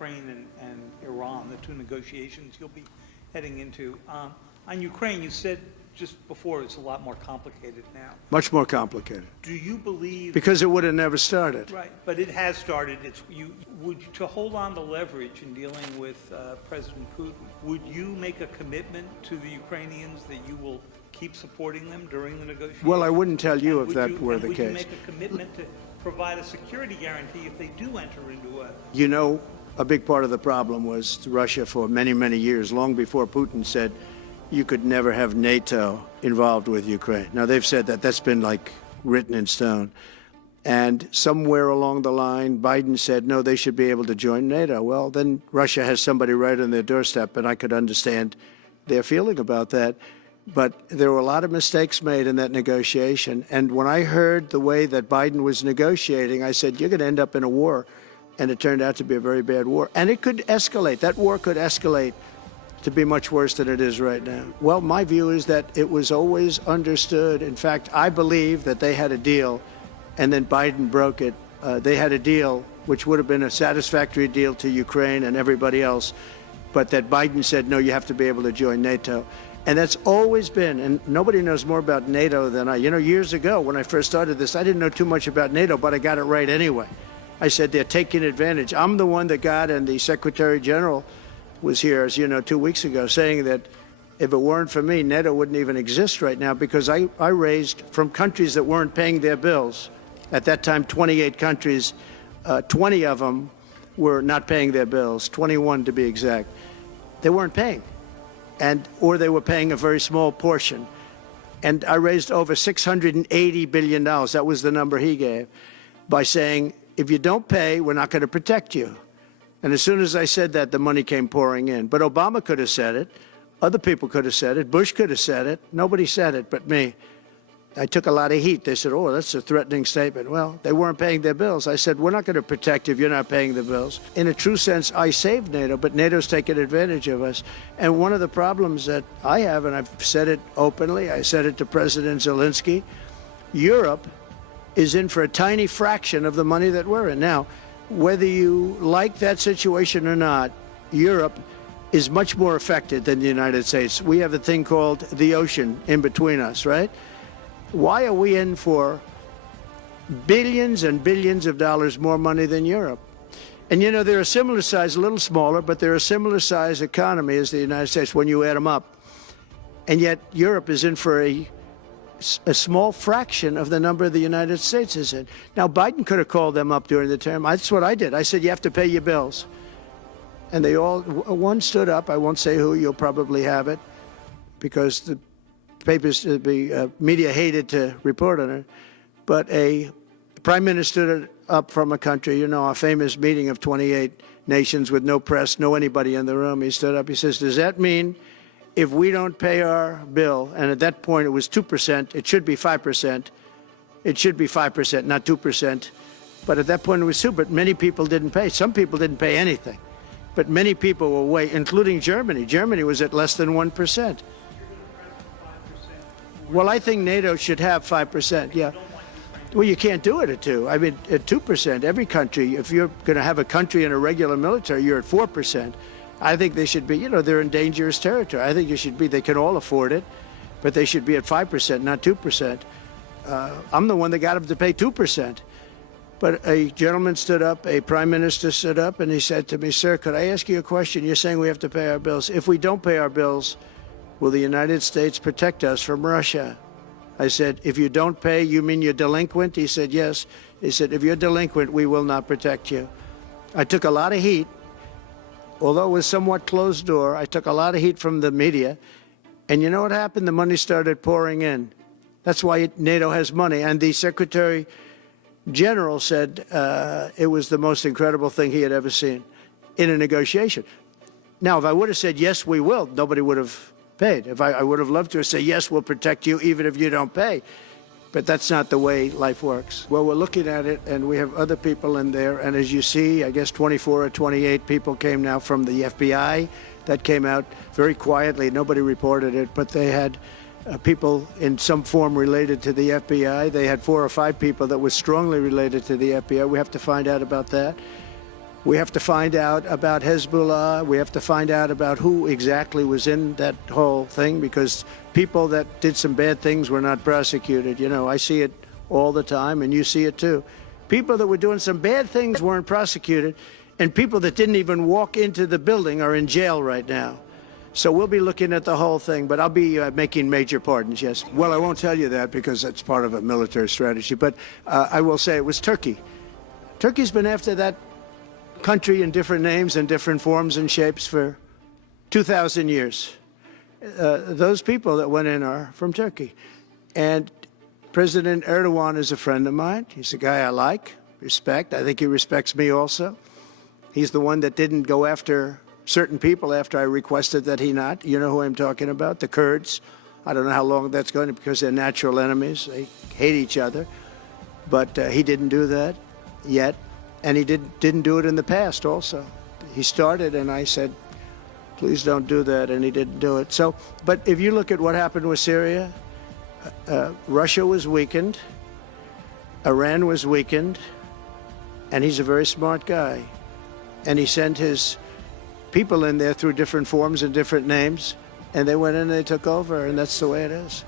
Ukraine and Iran, the two negotiations you'll be heading into. On Ukraine, you said just before it's a lot more complicated now. Much more complicated. Do you believe... Because it would have never started. Right, but it has started. To hold on to leverage in dealing with President Putin, would you make a commitment to the Ukrainians that you will keep supporting them during the negotiations? Well, I wouldn't tell you if that were the would case. you make a commitment to provide a security guarantee if they do enter into a... You know, a big part of the problem was Russia for many, many years, long before Putin said you could never have NATO involved with Ukraine. Now, they've said that. That's been, like, written in stone. And somewhere along the line, Biden said, no, they should be able to join NATO. Well, then Russia has somebody right on their doorstep, and I could understand their feeling about that. But there were a lot of mistakes made in that negotiation. And when I heard the way that Biden was negotiating, I said, you're going to end up in a war. And it turned out to be a very bad war. And it could escalate. That war could escalate to be much worse than it is right now. Well, my view is that it was always understood. In fact, I believe that they had a deal, and then Biden broke it. They had a deal which would have been a satisfactory deal to Ukraine and everybody else, but that Biden said, no, you have to be able to join NATO. And that's always been, and nobody knows more about NATO than I. You know, years ago when I first started this, I didn't know too much about NATO, but I got it right anyway. I said they're taking advantage. I'm the one that got, and the Secretary General was here, as you know, 2 weeks ago, saying that if it weren't for me, NATO wouldn't even exist right now, because I raised from countries that weren't paying their bills. At that time, 28 countries, 20 of them were not paying their bills, 21 to be exact. They weren't paying, or they were paying a very small portion. And I raised over $680 billion, that was the number he gave, by saying, if you don't pay, we're not going to protect you. And as soon as I said that, the money came pouring in. But Obama could have said it. Other people could have said it. Bush could have said it. Nobody said it but me. I took a lot of heat. They said, oh, that's a threatening statement. Well, they weren't paying their bills. I said, we're not going to protect you if you're not paying the bills. In a true sense, I saved NATO, but NATO's taken advantage of us. And one of the problems that I have, and I've said it openly, I said it to President Zelensky, Europe is in for a tiny fraction of the money that we're in. Now, whether you like that situation or not, Europe is much more affected than the United States. We have a thing called the ocean in between us, right? Why are we in for billions and billions of dollars more money than Europe? And, you know, they're a similar size, a little smaller, but they're a similar size economy as the United States when you add them up. And yet Europe is in for a small fraction of the number the United States is in. Now, Biden could have called them up during the term. That's what I did. I said, you have to pay your bills. And they all, one stood up. I won't say who. You'll probably have it because the papers, the media hated to report on it. But a prime minister stood up from a country, you know, a famous meeting of 28 nations with no press, no anybody in the room. He stood up. He says, does that mean if we don't pay our bill, and at that point it was 2%, it should be 5%. It should be 5%, not 2%. But at that point it was 2%, but many people didn't pay. Some people didn't pay anything. But many people were way, including Germany. Germany was at less than 1%. Well, I think NATO should have 5%, yeah. Well, you can't do it at 2%. I mean, at 2%, every country, if you're going to have a country in a regular military, you're at 4%. I think they should be, you know, they're in dangerous territory. I think it should be, they can all afford it, but they should be at 5%, not 2%. I'm the one that got them to pay 2%. But a gentleman stood up, a prime minister stood up, and he said to me, sir, could I ask you a question? You're saying we have to pay our bills. If we don't pay our bills, will the United States protect us from Russia? I said, if you don't pay, you mean you're delinquent? He said, yes. He said, if you're delinquent, we will not protect you. I took a lot of heat. Although it was somewhat closed door, I took a lot of heat from the media. And you know what happened? The money started pouring in. That's why NATO has money. And the Secretary General said it was the most incredible thing he had ever seen in a negotiation. Now, if I would have said, yes, we will, nobody would have paid. If I would have loved to say, yes, we'll protect you even if you don't pay. But that's not the way life works. Well, we're looking at it, and we have other people in there. And as you see, I guess 24 or 28 people came now from the FBI. That came out very quietly. Nobody reported it, but they had people in some form related to the FBI. They had 4 or 5 people that were strongly related to the FBI. We have to find out about that. We have to find out about Hezbollah. We have to find out about who exactly was in that whole thing, because people that did some bad things were not prosecuted. You know, I see it all the time, and you see it too. People that were doing some bad things weren't prosecuted, and people that didn't even walk into the building are in jail right now. So we'll be looking at the whole thing, but I'll be making major pardons, yes. Well, I won't tell you that because it's part of a military strategy, but I will say it was Turkey. Turkey's been after that country in different names and different forms and shapes for 2,000 years. Those people that went in are from Turkey. And President Erdogan is a friend of mine. He's a guy I like, respect. I think he respects me also. He's the one that didn't go after certain people after I requested that he not. You know who I'm talking about, the Kurds. I don't know how long that's going to, because they're natural enemies. They hate each other. But he didn't do that yet. And he didn't do it in the past also. He started, and I said, please don't do that, and he didn't do it. So, but if you look at what happened with Syria, Russia was weakened, Iran was weakened, and he's a very smart guy. And he sent his people in there through different forms and different names, and they went in and they took over, and that's the way it is.